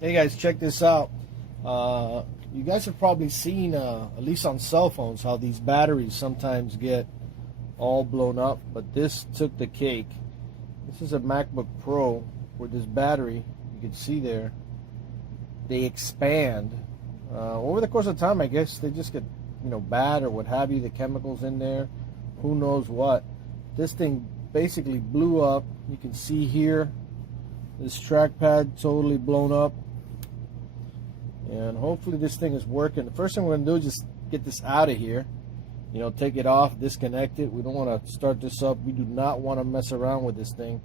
Hey guys, check this out. You guys have probably seen, at least on cell phones, how these batteries sometimes get all blown up, but this took the cake. This is a MacBook Pro where this battery, you can see there, they expand. Over the course of time, I guess they just get, bad or what have you, the chemicals in there, who knows what. This thing basically blew up. You can see here, this trackpad totally blown up. And hopefully this thing is working. The first thing we're going to do is just get this out of here. Take it off, disconnect it. We don't want to start this up. We do not want to mess around with this thing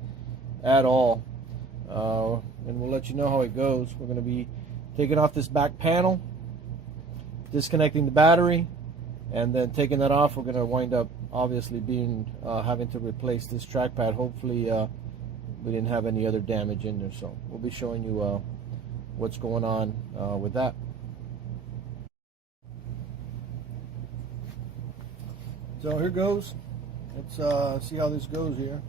at all. And we'll let you know how it goes. We're going to be taking off this back panel, disconnecting the battery, and then taking that off. We're going to wind up obviously having to replace this trackpad. Hopefully we didn't have any other damage in there. So we'll be showing you what's going on with that. So here goes. Let's see how this goes here.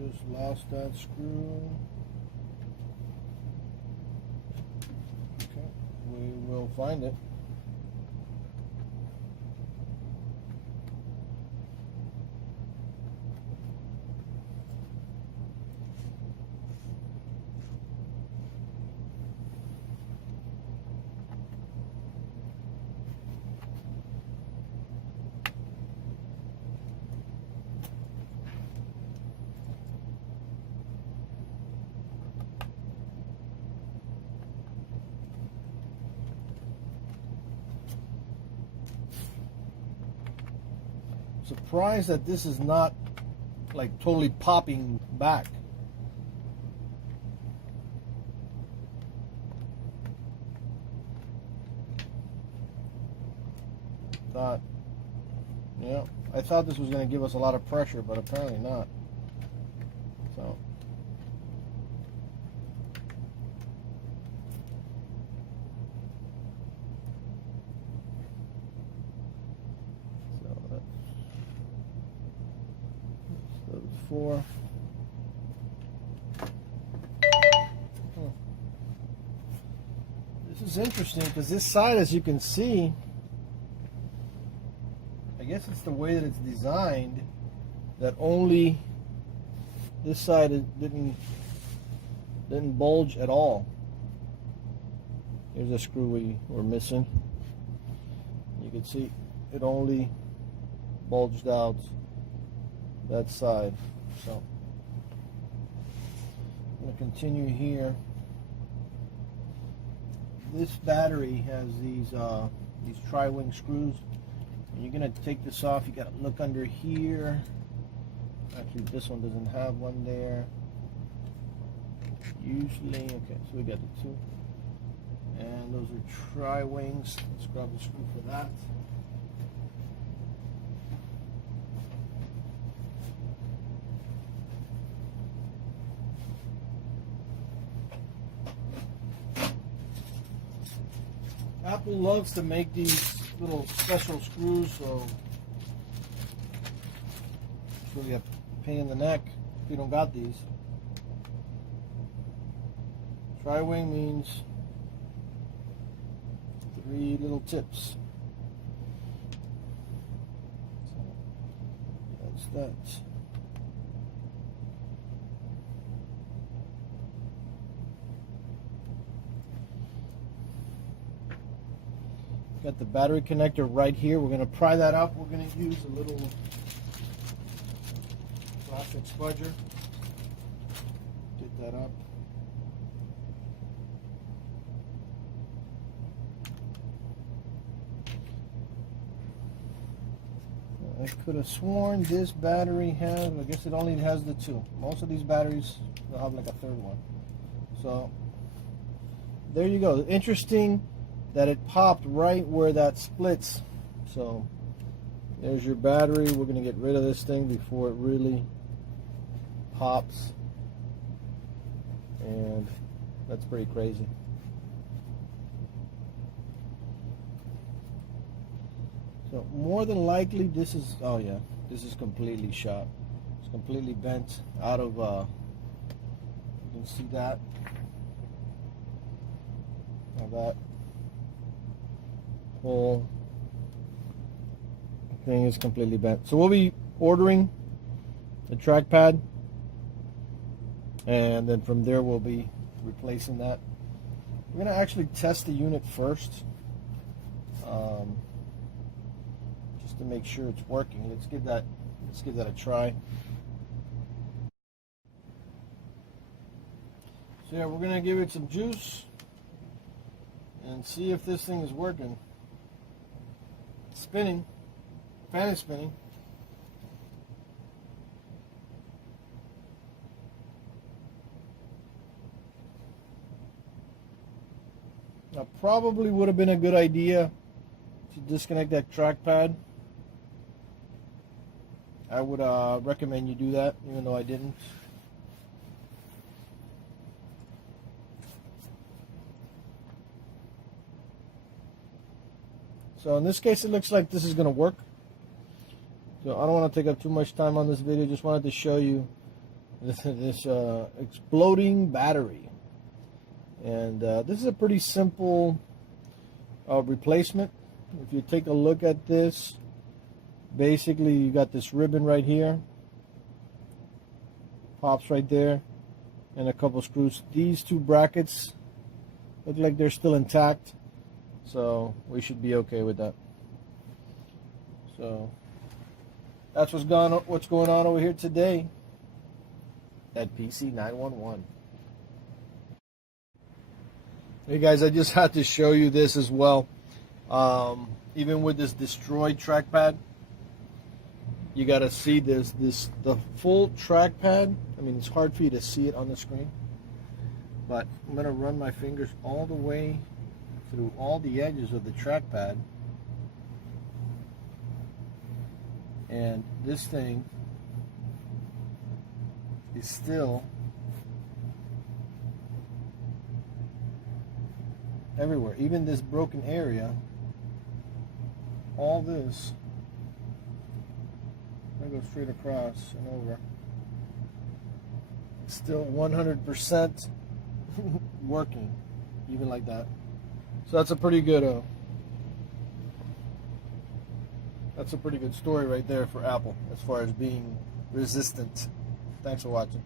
Just lost that screw. Okay, we will find it. Surprised that this is not like totally popping back. I thought this was going to give us a lot of pressure, but apparently not. So those four. This is interesting because this side, as you can see, I guess it's the way that it's designed that only this side didn't bulge at all. Here's a screw we were missing. You can see it only bulged out that side. So I'm going to continue here. This battery has these tri-wing screws, and you're going to take this off. You got to look under here. Actually, this one doesn't have one there. Usually, okay, so we got the two, and those are tri-wings. Let's grab the screw for that. Apple loves to make these little special screws, so it's really a pain in the neck if you don't got these. Tri-wing means 3 little tips. So that's that. Got the battery connector right here. We're going to pry that up. We're going to use a little plastic spudger. Get that up. That could have sworn this battery has, I guess it only has the 2. Most of these batteries will have like a 3rd one. So there you go. Interesting that it popped right where that splits. So there's your battery. We're going to get rid of this thing before it really pops. And that's pretty crazy. So more than likely this is, oh yeah, this is completely shot. It's completely bent out of, you can see that. Now that whole thing is completely bent. So we'll be ordering the trackpad, and then from there we'll be replacing that. We're gonna actually test the unit first, just to make sure it's working. Let's give that a try. So yeah, we're gonna give it some juice and see if this thing is working. It's spinning. Fan is spinning. Now, probably would have been a good idea to disconnect that trackpad. I would recommend you do that, even though I didn't. So in this case, it looks like this is going to work. So I don't want to take up too much time on this video. Just wanted to show you this exploding battery. And this is a pretty simple replacement. If you take a look at this, basically you got this ribbon right here, pops right there, and a couple screws. These 2 brackets look like they're still intact, so we should be okay with that. So that's what's going on over here today at PC 911. Hey guys, I just had to show you this as well. Even with this destroyed trackpad, you gotta see the full trackpad. I mean, it's hard for you to see it on the screen, but I'm gonna run my fingers all the way through all the edges of the trackpad, and this thing is still everywhere. Even this broken area, all this, I'm gonna go straight across and over. It's still 100% working, even like that. So that's a pretty good story right there for Apple as far as being resistant. Thanks for watching.